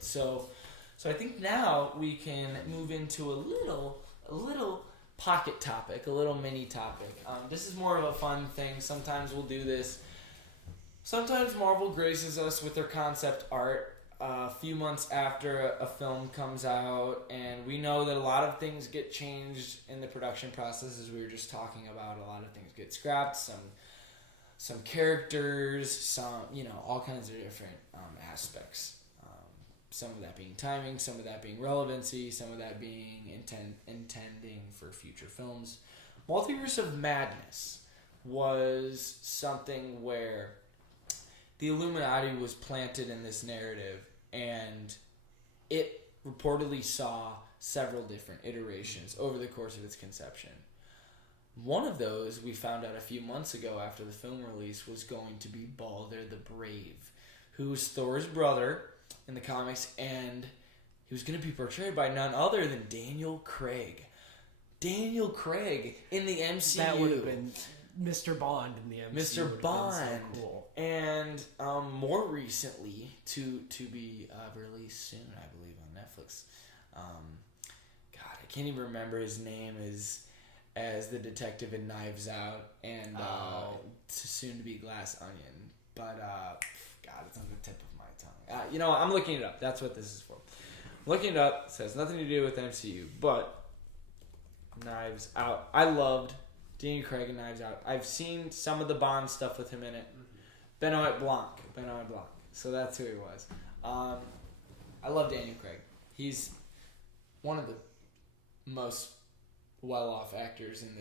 it. So I think now we can move into a little pocket topic, a little mini topic. This is more of a fun thing. Sometimes we'll do this. Sometimes Marvel graces us with their concept art a few months after a film comes out, and we know that a lot of things get changed in the production process, as we were just talking about. A lot of things get scrapped, some characters, some, all kinds of different aspects. Some of that being timing, some of that being relevancy, some of that being intending for future films. Multiverse of Madness was something where the Illuminati was planted in this narrative, and it reportedly saw several different iterations over the course of its conception. One of those we found out a few months ago after the film release was going to be Balder the Brave, who's Thor's brother in the comics, and he was going to be portrayed by none other than Daniel Craig. Daniel Craig in the MCU. That would have been Mr. Bond in the MCU. Mr. Bond. So cool. And more recently, to be released soon, I believe, on Netflix. God, I can't even remember his name as the detective in Knives Out and soon to be Glass Onion. But God, it's on the tip of my tongue. I'm looking it up. That's what this is for. Looking it up. It has nothing to do with MCU, but Knives Out. I loved Daniel Craig in Knives Out. I've seen some of the Bond stuff with him in it. Benoit Blanc. So that's who he was. I love Daniel Craig. He's one of the most well-off actors in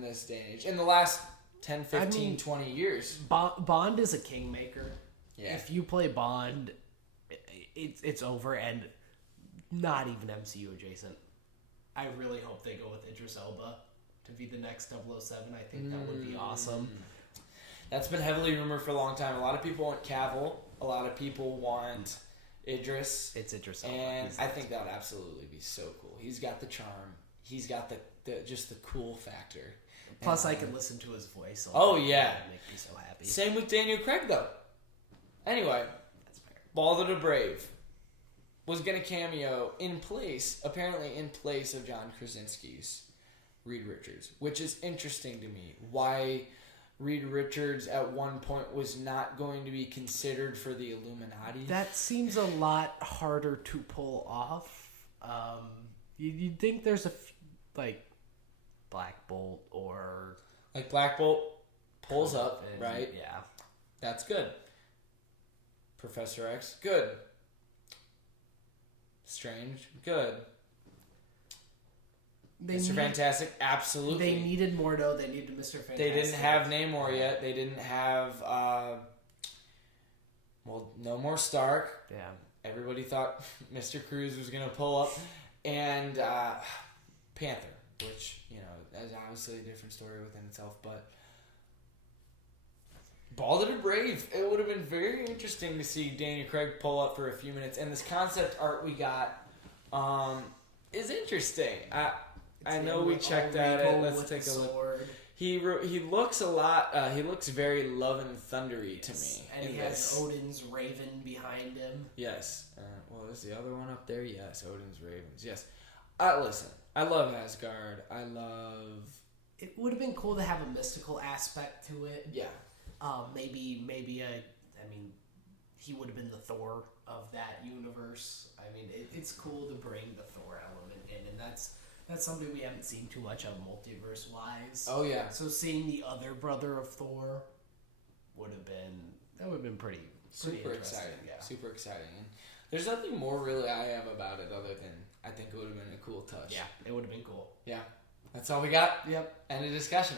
this day and age. In the last 10, 15, 20 years. Bond is a kingmaker. Yeah. If you play Bond, it's over, and not even MCU adjacent. I really hope they go with Idris Elba to be the next 007. I think that would be awesome. That's been heavily rumored for a long time. A lot of people want Cavill. A lot of people want Idris. It's Idris Elba. And I think that would absolutely be so cool. He's got the charm. He's got the cool factor. Plus, I can listen to his voice. Oh, yeah. That would make me so happy. Same with Daniel Craig, though. Anyway, That's fair. Balder the Brave was going to cameo apparently in place of John Krasinski's Reed Richards, which is interesting to me. Why Reed Richards at one point was not going to be considered for the Illuminati. That seems a lot harder to pull off. You'd think there's Black Bolt or... Like Black Bolt pulls up, right? Yeah. That's good. Professor X, good. Strange, good. Mr. Fantastic, absolutely. They needed more, though. They needed Mr. Fantastic. They didn't have Namor yet. They didn't have, no more Stark. Yeah. Everybody thought Mr. Cruz was going to pull up. And Panther, which, is obviously a different story within itself. But Balder the Brave, it would have been very interesting to see Daniel Craig pull up for a few minutes. And this concept art we got is interesting. I know we checked at it. Let's take a look. He looks a lot. He looks very Love and Thundery to me. And he has Odin's Raven behind him. Yes. Is the other one up there? Yes, Odin's Ravens. Yes. Listen, I love Asgard. It would have been cool to have a mystical aspect to it. Yeah. Maybe he would have been the Thor of that universe. It's cool to bring the Thor element in, and that's something we haven't seen too much of multiverse-wise. Oh, yeah. So seeing the other brother of Thor would have been pretty super exciting. Yeah. Super exciting. And there's nothing more really I have about it other than I think it would have been a cool touch. Yeah, it would have been cool. Yeah. That's all we got. Yep. End of discussion.